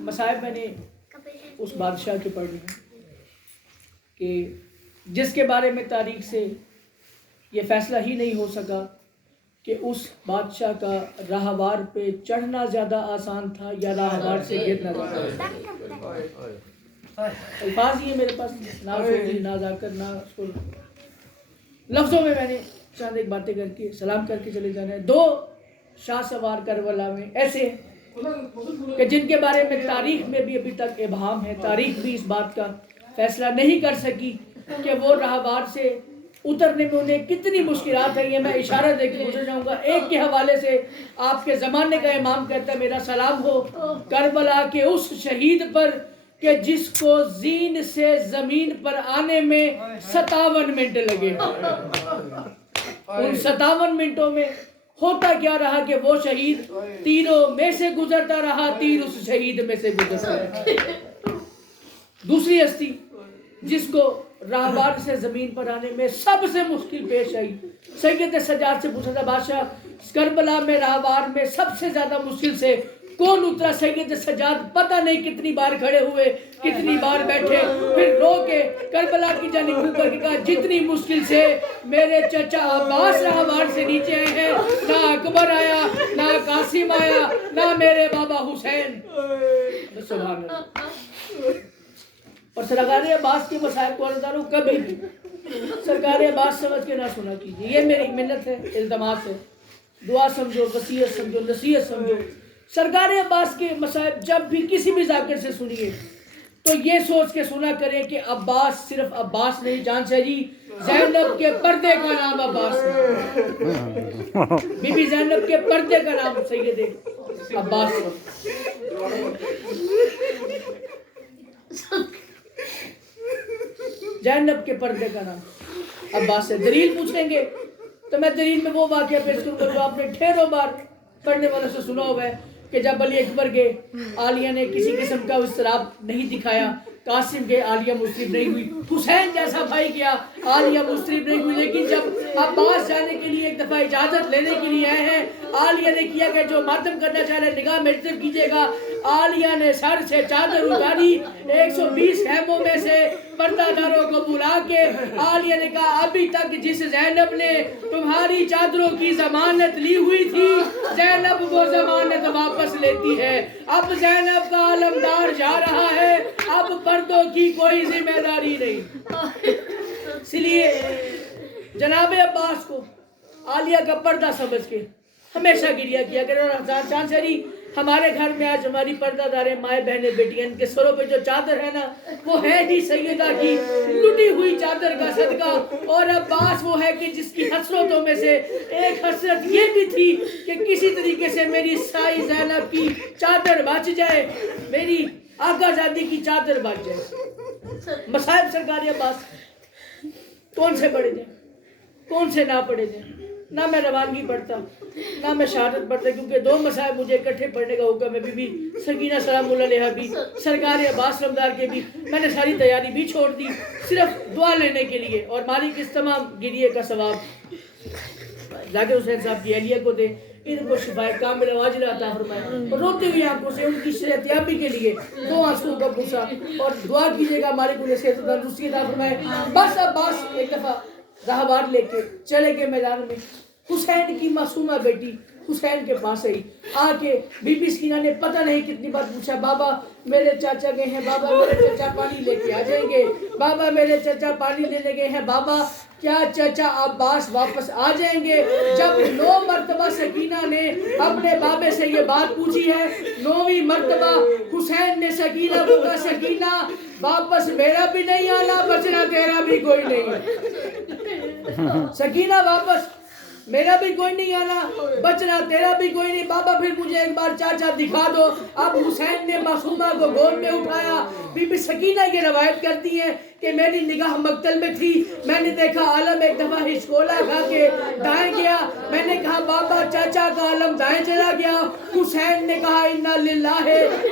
مصائب میں نے اس بادشاہ کے پڑھ لیے کہ جس کے بارے میں تاریخ سے یہ فیصلہ ہی نہیں ہو سکا کہ اس بادشاہ کا راہوار پہ چڑھنا زیادہ آسان تھا یا راہوار سے گرنا زیادہ آسان. الفاظ یہ میرے پاس نہ سوچی نہ جا کر نہ اس کو لفظوں میں نے چند ایک باتیں کر کے سلام کر کے چلے جانا ہے. 2 شاہ سوار کربلا میں ایسے ہیں کہ جن کے بارے میں تاریخ میں بھی ابھی تک ابہام ہے. تاریخ بھی اس بات کا فیصلہ نہیں کر سکی کہ وہ راہوار سے اترنے میں انہیں کتنی مشکلات ہیں. یہ میں اشارہ دے کے گزر جاؤں گا. ایک کے حوالے سے آپ کے زمانے کا امام کہتا ہے میرا سلام ہو کربلا کے اس شہید پر کہ جس کو زین سے زمین پر آنے میں 57 منٹ لگے. ان 57 منٹوں میں ہوتا کیا رہا کہ وہ شہید تیروں میں سے گزرتا رہا, تیر اس شہید میں سے گزرتا رہا. دوسری ہستی جس کو راہوار سے زمین پر آنے میں سب سے مشکل پیش آئی, سید سجاد سے پوچھا تھا بادشاہ کربلا میں راہوار میں سب سے زیادہ مشکل سے کون اترا؟ سید سجاد پتہ نہیں کتنی بار کھڑے ہوئے, کتنی بار بیٹھے, پھر رو کے کربلا کی جانب منہ کر کے کہا جتنی مشکل سے میرے چچا عباس راہوار سے نیچے آئے ہیں, نہ اکبر آیا, نہ قاسم آیا, نہ میرے بابا حسین. سبحان اللہ. اور سرکار عباس کے مسائل کو عرضداروں کبھی بھی سرکار عباس سمجھ کے نہ سنا کیجیے. یہ میری منت ہے, التماس ہے. دعا سمجھو, وصیت سمجھو, نصیحت سمجھو. سرکار عباس کے مسائب جب بھی کسی بھی ذاکر سے سنیے تو یہ سوچ کے سنا کریں کہ عباس صرف عباس نہیں, جان سے جی زینب کے پردے کا نام عباس ہے. بی بی زینب کے پردے کا نام سید عباس ہے. زینب کے پردے کا نام عباس ہے. دلیل پوچھیں گے تو میں دلیل میں وہ واقعہ پیش کروں گا جو آپ نے ڈھیروں بار پڑھنے والوں سے سنا ہوا ہے کہ جب علی اکبر کے عالیہ نے کسی قسم کا اضطراب نہیں دکھایا, قاسم کے عالیہ مضطرب نہیں ہوئی, حسین جیسا بھائی کیا عالیہ مضطرب نہیں ہوئی. لیکن جب عباس جانے کے لیے ایک دفعہ اجازت لینے کے لیے آئے ہیں, عالیہ نے کیا کہ جو ماتم کرنا چاہ رہے نگاہ میری طرف کیجیے گا. عالیہ نے سر سے چادر اتاری, 120 خیموں میں سے پردہ داروں کو بلا کے عالیہ نے کہا ابھی تک جس زینب نے تمہاری چادروں کی ضمانت لی ہوئی تھی زینب وہ ضمانت واپس لیتی ہے. اب زینب کا علمدار جا رہا ہے, اب پردوں کی کوئی ذمہ داری نہیں. اس لیے جناب عباس کو عالیہ کا پردہ سمجھ کے ہمیشہ گریہ کیا کرے. اور جان سری ہمارے گھر میں آج ہماری پردہ داریں مائیں بہنیں بیٹیاں, ان کے سروں پہ جو چادر ہے نا وہ ہے ہی سیدہ کی لٹی ہوئی چادر کا صدقہ. اور عباس وہ ہے کہ جس کی حسرتوں میں سے ایک حسرت یہ بھی تھی کہ کسی طریقے سے میری سائی زینب کی چادر بچ جائے, میری آقا زادی کی چادر بچ جائے. مصائب سرکار عباس کون سے پڑھے جائیں, کون سے نہ پڑھے جائیں. نہ میں روانگی پڑھتا نہ میں شہادت پڑھتا, کیونکہ 2 مسائب مجھے اکٹھے پڑھنے کا حکم ہے. بی بی سکینہ سلام اللہ علیہا بھی, سرکار عباس رمدار کے بھی. میں نے ساری تیاری بھی چھوڑ دی صرف دعا لینے کے لیے. اور مالک اس تمام گریے کا ثواب ذاکر حسین صاحب کی اہلیہ کو دے, ان کو شفائے کامل عاجلہ عطا فرمائے. اور روتے ہوئی آنکھوں سے ان کی صحتیابی کے لیے 2 آنسوں کا بوسہ اور دعا کیجیے گا مالک انہیں صحت و تندرستی عطا فرمائے. بس عباس ایک دفعہ راہوار لے کے چلے گئے میدان میں. حسین کی معصومہ بیٹی حسین کے پاس آئی, آ کے بی بی سکینہ نے پتہ نہیں کتنی بار پوچھا بابا میرے چاچا گئے ہیں, بابا میرے چچا پانی لے کے آ جائیں گے, بابا میرے چچا پانی لینے گئے ہیں, بابا کیا چچا عباس واپس آ جائیں گے. جب 9 مرتبہ سکینہ نے اپنے بابے سے یہ بات پوچھی ہے, 9ویں مرتبہ حسین نے سکینہ کو کہا سکینہ واپس میرا بھی نہیں آنا, بچنا تیرا بھی کوئی نہیں. سکینہ واپس میرا بھی کوئی نہیں آنا, بچنا تیرا بھی کوئی نہیں. بابا پھر مجھے ایک بار چاچا دکھا دو. اب حسین نے معصومہ کو گود میں اٹھایا. بی بی سکینہ یہ روایت کرتی ہے کہ میری نگاہ مقتل میں تھی, میں نے دیکھا عالم ایک دفعہ ہچکولا کھا کے دائیں گیا. میں نے کہا بابا چاچا کا عالم دائیں چلا گیا. حسین نے کہا انا للہ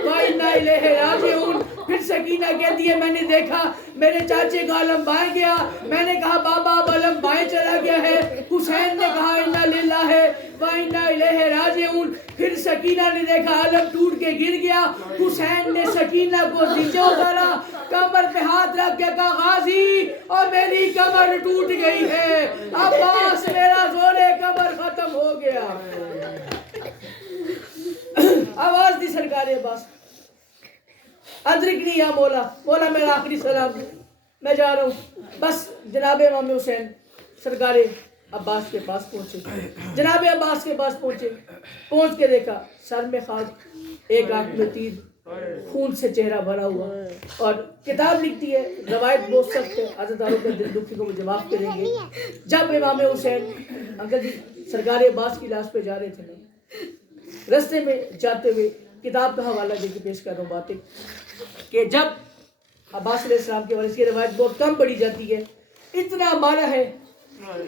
و انا الیہ راجعون. پھر سکینہ کہتی ہے میں نے دیکھا میرے چاچے کا علم بائیں گیا، میں نے کہا بابا اب علم بائیں چلا گیا ہے۔ حسین نے کہا انا للہ و انا الیہ راجعون۔ پھر سکینہ نے دیکھا علم ٹوٹ کے گر گیا۔ حسین نے سکینہ کو نیچے اتارا، کمر پہ ہاتھ رکھ کے کہا غازی اور میری کمر ٹوٹ گئی ہے، عباس میرا زور کمر ختم ہو گیا۔ آواز دی سرکار عباس ادرکنی یا مولا، مولا میرا آخری سلام، میں جا رہا ہوں۔ بس جناب امام حسین سرکار عباس کے پاس پہنچے، جناب عباس کے پاس پہنچے، پہنچ کے دیکھا سر میں خاک، ایک آنکھ میں تیر، خون سے چہرہ بھرا ہوا، اور کتاب لکھتی ہے، روایت بہت سخت ہے، عزاداروں کا دل دکھی کو وہ جواب کریں گے۔ جب امام حسین انکل جی سرکار عباس کی لاش پہ جا رہے تھے نا، رستے میں جاتے ہوئے کتاب کا حوالہ دے کے پیش کر رہا ہوں باتیں، کہ جب عباس علیہ السلام کے والد کی روایت بہت کم پڑھی جاتی ہے، اتنا مارا ہے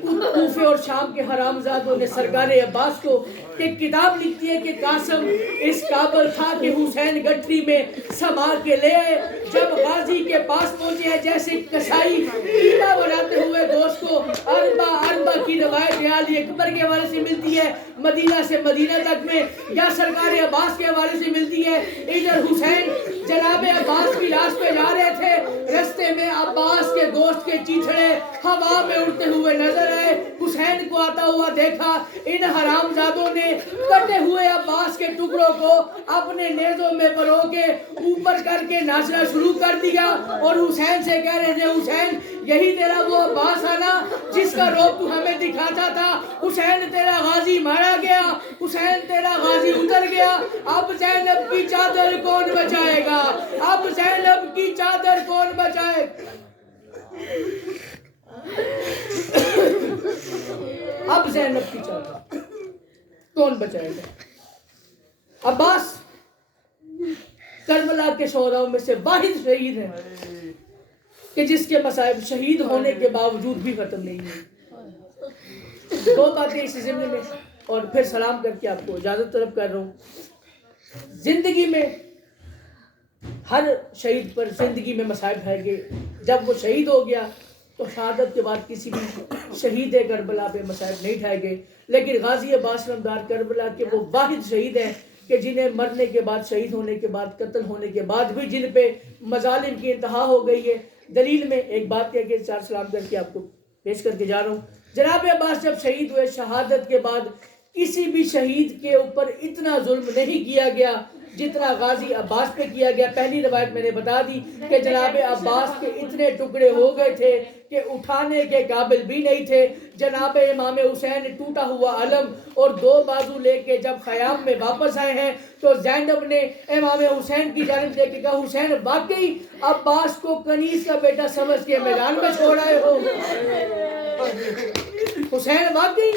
کوفے اور شام کے حرامزادوں نے سرکار عباس کو کہ کتاب لکھتی ہے کہ قاسم اس قابل تھا کہ حسین گٹھری میں سنبھال کے لے آئے۔ جب غازی کے پاس پہنچے ہیں جیسے کسائی قیمہ بناتے ہوئے گوشت کو، اربع کی روایت علی اکبر کے حوالے سے ملتی ہے مدینہ سے مدینہ تک میں، یا سرکار عباس کے حوالے سے ملتی ہے۔ ادھر حسین جناب عباس کی لاش پہ جا رہے تھے، رستے میں عباس کے گوشت کے چیتھڑے ہوا میں اڑتے ہوئے نظر آئے، حسین کو آتا ہوا دیکھا، ان حرامزادوں نے کٹے ہوئے عباس کے ٹکڑوں کو اپنے نیزوں میں پرو کے اوپر کر کے ناچنا شروع کر دیا، اور حسین سے کہہ رہے تھے حسین یہی تیرا وہ عباس آنا جس کا روپ تو ہمیں دکھاتا تھا، حسین تیرا غازی مارا گیا، حسین تیرا غازی اتر گیا، اب زینب کی چادر کون بچائے گا، اب زینب کی چادر کون بچائے گا، اب زینب کی چادر کون بچائے گا۔ عباس کربلا کے شہداؤں میں سے واحد شہید ہے کہ جس کے مصائب شہید ہونے کے باوجود بھی ختم نہیں ہوئی۔ دو باتیں اس ضمن میں اور پھر سلام کر کے آپ کو اجازت طلب کر رہا ہوں۔ زندگی میں ہر شہید پر زندگی میں مصائب ہے کہ جب وہ شہید ہو گیا تو شہادت کے بعد کسی بھی شہید کربلا پہ مصائب نہیں ٹھائے گئے، لیکن غازی عباس نامدار کربلا کے وہ واحد شہید ہیں کہ جنہیں مرنے کے بعد، شہید ہونے کے بعد، قتل ہونے کے بعد بھی جن پہ مظالم کی انتہا ہو گئی ہے۔ دلیل میں ایک بات کہہ کے چار سلام کر کے آپ کو پیش کر کے جا رہا ہوں۔ جناب عباس جب شہید ہوئے، شہادت کے بعد کسی بھی شہید کے اوپر اتنا ظلم نہیں کیا گیا جتنا غازی عباس پہ کیا گیا۔ پہلی روایت میں نے بتا دی کہ جناب عباس کے اتنے ٹکڑے ہو گئے تھے کہ اٹھانے کے قابل بھی نہیں تھے۔ جناب امام حسین ٹوٹا ہوا علم اور دو بازو لے کے جب خیام میں واپس آئے ہیں تو زینب نے امام حسین کی جانب دے کے کہا حسین واقعی عباس کو کنیز کا بیٹا سمجھ کے میدان میں چھوڑ آئے ہو، حسین واقعی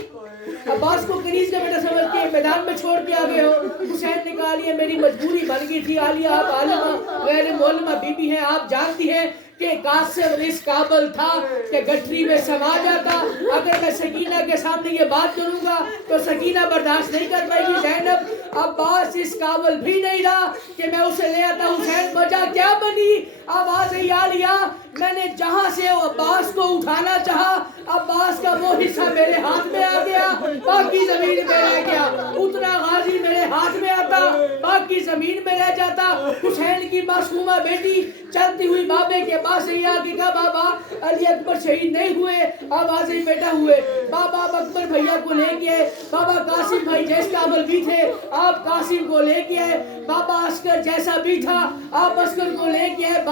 عباس کو کنیز کا بیٹا سمجھ کے میدان میں چھوڑ کے آگے ہو۔ حسین نے کہا لیا میری مجبوری بن گئی تھی، عالیہ آپ عالمہ غیر معلمہ بی بی ہیں، آپ جانتی ہیں کہ قاسم اس قابل تھا کہ گٹھری میں سما جاتا۔ اگر میں سکینہ کے سامنے یہ بات کروں گا تو سکینہ برداشت نہیں کر پائے گی۔ زینب عباس اس قابل بھی نہیں رہا کہ میں اسے لے آتا۔ حسین وجہ کیا بنی؟ آواز عالیہ میں نے جہاں سے عباس کو اٹھانا چاہا عباس کا وہ حصہ میرے ہاتھ میں آ گیا، باقی زمین میں رہ گیا۔ اتنا غازی میرے ہاتھ میں آتا، باقی زمین میں رہ جاتا۔ حسین کی معصومہ بیٹی چلتی ہوئی بابے کے پاس ہی آ کے کہا بابا علی اکبر شہید نہیں ہوئے، آواز بیٹا ہوئے۔ بابا اب اکبر بھیا کو لے کے آئے، بابا قاسم بھائی جیس قابل بھی تھے آپ قاسم کو لے کے آئے، بابا عسکر جیسا بھی تھا آپ عسکر کو لے کے آئے۔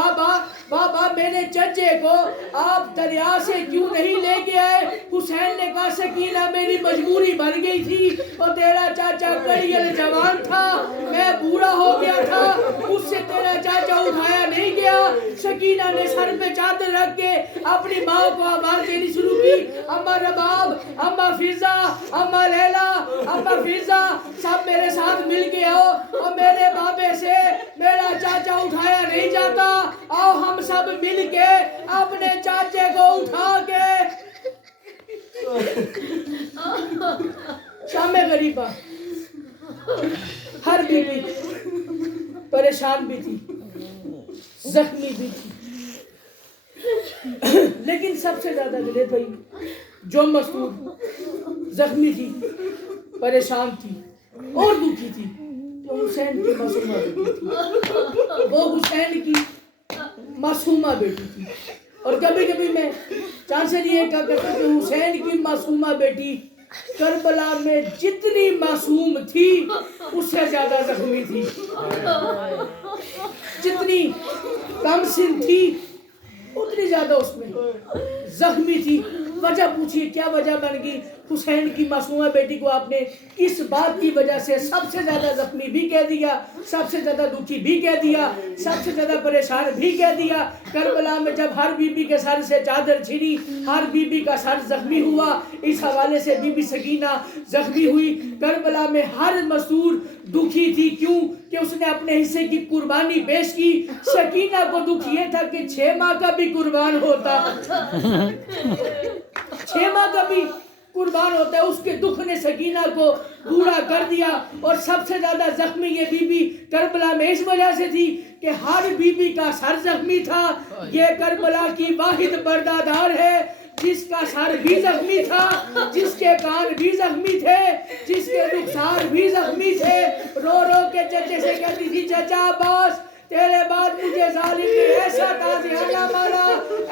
بابا میں نے چچے کو آپ دریا سے کیوں نہیں لے کے آئے؟ حسین نے کہا سکینہ میری مجبوری بن گئی تھی، اور تیرا چاچا کڑیل جوان تھا، میں بوڑھا ہو گیا تھا، اس سے تیرا چاچا اٹھایا نہیں گیا۔ سکینہ نے سر پہ چادر رکھ کے اپنی ماں کو آواز دینی شروع کی، اماں رباب، اماں فضا، اماں لیلا، اماں فضا سب میرے ساتھ مل کے آؤ، اور میرے بابے سے میرا چاچا اٹھایا نہیں جاتا، آؤ ہم سب مل کے اپنے چاچے کو اٹھا کے شام غریبہ۔ ہر بیوی پریشان بھی تھی، زخمی بھی تھی، لیکن سب سے زیادہ دلے بھائی جو مسعود زخمی تھی، پریشان تھی اور دکھی تھی، وہ حسین کی معصومہ بیٹی تھی، وہ حسین کی معصومہ بیٹی تھی۔ اور کبھی کبھی میں چاند سے یہ کہا کرتا کہ حسین کی معصومہ بیٹی کربلا میں جتنی معصوم تھی اس سے زیادہ زخمی تھی، جتنی کم سن تھی اتنی زیادہ اس میں زخمی تھی۔ وجہ پوچھیے کیا وجہ بن گئی؟ حسین کی معصومہ بیٹی کو آپ نے اس بات کی وجہ سے سب سے زیادہ زخمی بھی کہہ دیا، سب سے زیادہ دکھی بھی کہہ دیا، سب سے زیادہ پریشان بھی کہہ دیا۔ کربلا میں جب ہر بی بی کے سر سے چادر چھنی، ہر بی بی کا سر زخمی ہوا، اس حوالے سے بی بی سکینہ زخمی ہوئی۔ کربلا میں ہر مسرور دکھی تھی، کیوں کہ اس نے اپنے حصے کی قربانی پیش کی۔ سکینہ کو دکھ یہ تھا کہ 6 ماہ کا بھی قربان ہوتا، 6 ماہ کا بھی قربان ہوتا ہے۔ اس کے دکھ نے سکینہ کو پورا کر دیا۔ اور سب سے زیادہ زخمی یہ بی بی کربلا میں اس وجہ سے تھی کہ ہر بی بی کا سر زخمی تھا۔ یہ کربلا کی واحد پردہ دار ہے جس کا سر بھی زخمی تھا، جس کے کان بھی زخمی تھے، جس کے رخسار بھی زخمی تھے۔ رو رو کے چچے سے کہتی تھی چچا عباس تیرے بعد مجھے ظالم نے ایسا تازیانہ مارا،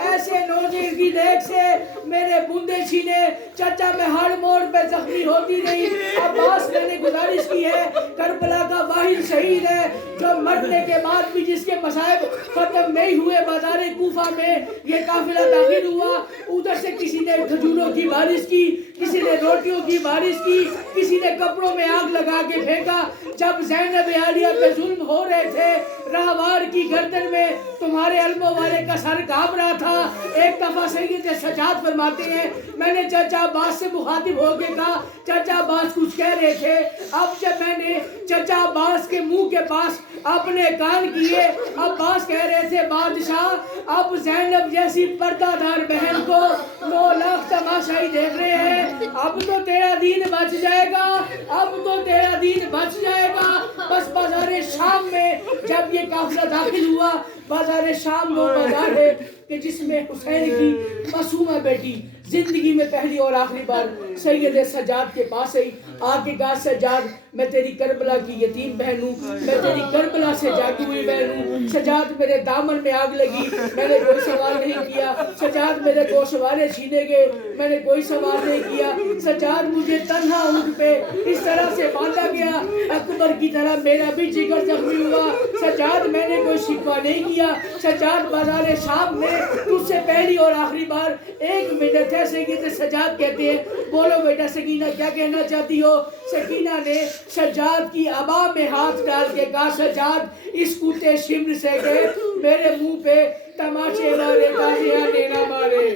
ایسے نوزے کی دیکھ سے میرے بندے چھینے، چچا میں ہر موڑ پہ زخمی ہوتی رہی۔ عباس میں نے گزارش کی ہے، کربلا کا واحد شہید ہے جو مرنے کے بعد بھی جس کے مصائب ختم نہیں ہوئے، بازار کوفہ میں یہ قافلہ داخل ہوا، ادھر سے کسی نے کھجوروں کی بارش کی، کسی نے روٹیوں کی بارش کی، کسی نے کپڑوں میں آگ لگا کے پھینکا۔ جب زینب عالیہ پہ ظلم ہو رہے تھے، راہوار کی گردن میں تمہارے علموں والے کا سر کانپ رہا تھا۔ ایک دفعہ سید سجاد فرماتے ہیں میں نے چچا عباس سے مخاطب ہو کے کہا چچا عباس کچھ کہہ رہے تھے، اب جب میں نے چچا عباس کے منہ کے پاس اپنے کان کیے، عباس کہہ رہے تھے بادشاہ اب زینب جیسی پردہ دار بہن کو 9 لاکھ تماشائی دیکھ رہے ہیں، اب تو تیرا دین بچ جائے گا، اب تو تیرا دین بچ جائے گا۔ بس بازار شام میں جب یہ قافلہ داخل ہوا، بازار شام وہ بازار ہے کہ جس میں حسین کی معصومہ بیٹی زندگی میں پہلی اور آخری بار سید سجاد کے پاس آئی، آ کے کہا سجاد میں تیری کربلا کی یتیم بہن ہوں، میں تیری کربلا سے جاگی ہوئی بہن ہوں۔ سجاد میرے دامن میں آگ لگی، میں نے کوئی سوال نہیں کیا۔ سجاد میرے گوشوارے چھینے گئے، میں نے کوئی سوال نہیں کیا۔ سجاد مجھے تنہا اونٹ پہ اس طرح سے باندھا گیا، اکبر کی طرح میرا بھی جگر زخمی ہوا۔ سجاد میں نے کوئی شکوہ نہیں کیا۔ سجاد بازار شام میں تجھ سے پہلی اور آخری بار 1 منٹ ہے۔ سید سجاد کہتے ہیں بولو بیٹا سکینہ کیا کہنا چاہتی ہو؟ سکینہ نے سجاد کی عبا میں ہاتھ ڈال کے کہا سجاد اس کتے شمر سے کہ میرے منہ پہ تماچے مارے تازیانے نہ مارے،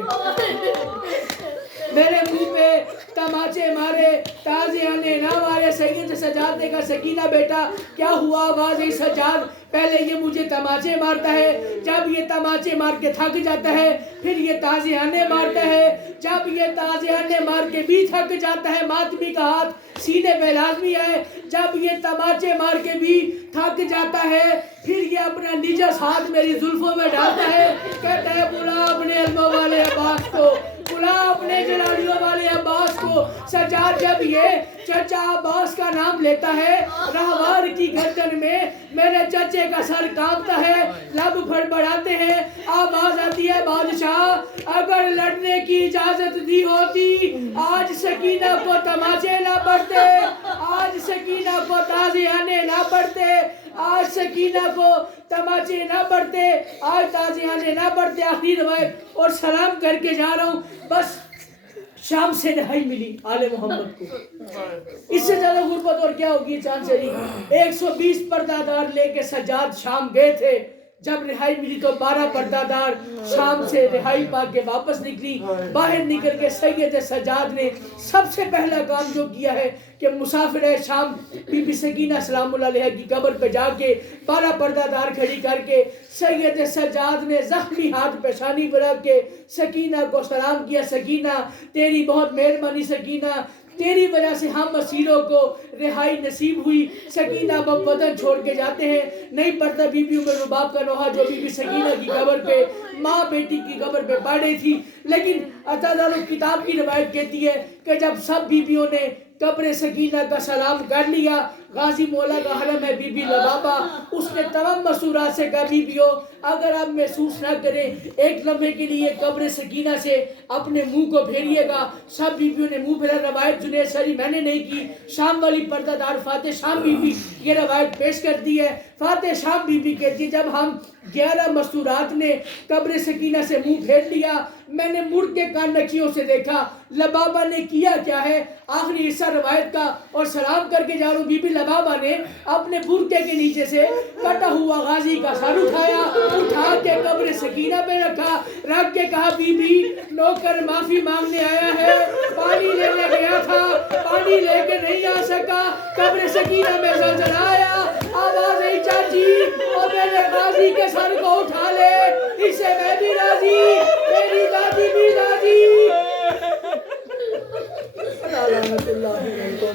میرے منہ پہ تماچے مارے تازیانے نہ مارے۔ سید سجاد نے کہا سکینہ بیٹا کیا ہوا؟ آواز ہے سجاد پہلے یہ مجھے تماچے مارتا ہے، جب یہ تماچے مار کے تھک جاتا ہے پھر یہ تازیانے مارتا ہے، جب یہ تازیانے مار کے بھی تھک جاتا ہے ماتمی کا ہاتھ سینے پہ لازمی ہے، جب یہ تماچے مار کے بھی تھک جاتا ہے پھر یہ اپنا نجس ہاتھ میری زلفوں میں ڈالتا ہے، کہتا ہے بلا اپنے علموں والے عباس کو، بلا اپنے جلالیوں والے عباس کو۔ سجاد جب یہ چچا عباس کا نام لیتا ہے راہوار کی گردن میں میرے چچے کا سر کانپتا ہے، لب بڑبڑاتے ہیں، آواز آتی ہے بادشاہ اگر لڑنے کی اجازت دی ہوتی آج سکینہ کو تماچے نہ پڑتے، آج سکینہ کو تازیانے نہ پڑتے، آج سکینہ کو تماچے نہ پڑتے، آج تازیانے نہ پڑتے۔ آخری روایت اور سلام کر کے جا رہا ہوں، بس شام سے رہائی ملی آل محمد کو، اس سے زیادہ غربت اور کیا ہوگی چاند شریف۔ 120 پردہ دار لے کے سجاد شام گئے تھے، جب رہائی ملی تو 12 پردہ دار شام سے رہائی پا کے واپس نکلی۔ باہر نکل کے سید سجاد نے سب سے پہلا کام جو کیا ہے کہ مسافر شام بی بی سکینہ سلام اللہ علیہ کی قبر پہ جا کے 12 پردہ دار کھڑی کر کے سید سجاد نے زخمی ہاتھ پیشانی پر رکھ کے سکینہ کو سلام کیا، سکینہ تیری بہت مہربانی، سکینہ تیری وجہ سے ہم اسیروں کو رہائی نصیب ہوئی. سکینہ اب وطن چھوڑ کے جاتے ہیں. نہیں پڑتا بی بی عمر رباب کا نوحہ جو بی بی سکینہ کی قبر پہ ماں بیٹی کی قبر پہ پڑی تھی. لیکن عطا کتاب کی روایت کہتی ہے کہ جب سب بیویوں نے قبر سکینہ کا سلام کر لیا, غازی مولا کا حرم ہے بی بی لبابہ, اس نے تمام مسورات سے کہا بیویوں اگر آپ محسوس نہ کریں ایک لمحے کے لیے قبر سکینہ سے اپنے منہ کو پھیریے گا. سب بیویوں نے منہ پھیرا. روایت جنید ساری میں نے نہیں کی, شام والی پردہ دار فاتح شام بی بی یہ روایت پیش کرتی ہے. فاتح شام بی بی کہتی ہے جب ہم 11 مستورات نے قبر سکینہ سے منہ پھیر لیا, میں نے مڑ کے کان نکیوں سے دیکھا لبابہ نے کیا کیا ہے. آخری حصہ روایت کا اور سلام کر کے جا رہا ہوں. بی بی لبابہ نے اپنے برقعے کے نیچے سے کٹا ہوا غازی کا سر اٹھایا, اٹھا کے قبر سکینہ پہ رکھا, رکھ کے کہا بی بی نوکر معافی مانگنے آیا ہے, پانی لینے گیا تھا پانی لے کے نہیں آ سکا, قبر سکینہ میں زلزلہ آیا, آواز آئی چاچی اور میرے غازی کے سر کو اٹھا لے, اس سے میں بھی راضی میری دادی بھی راضی. لعنت اللہ علیکم.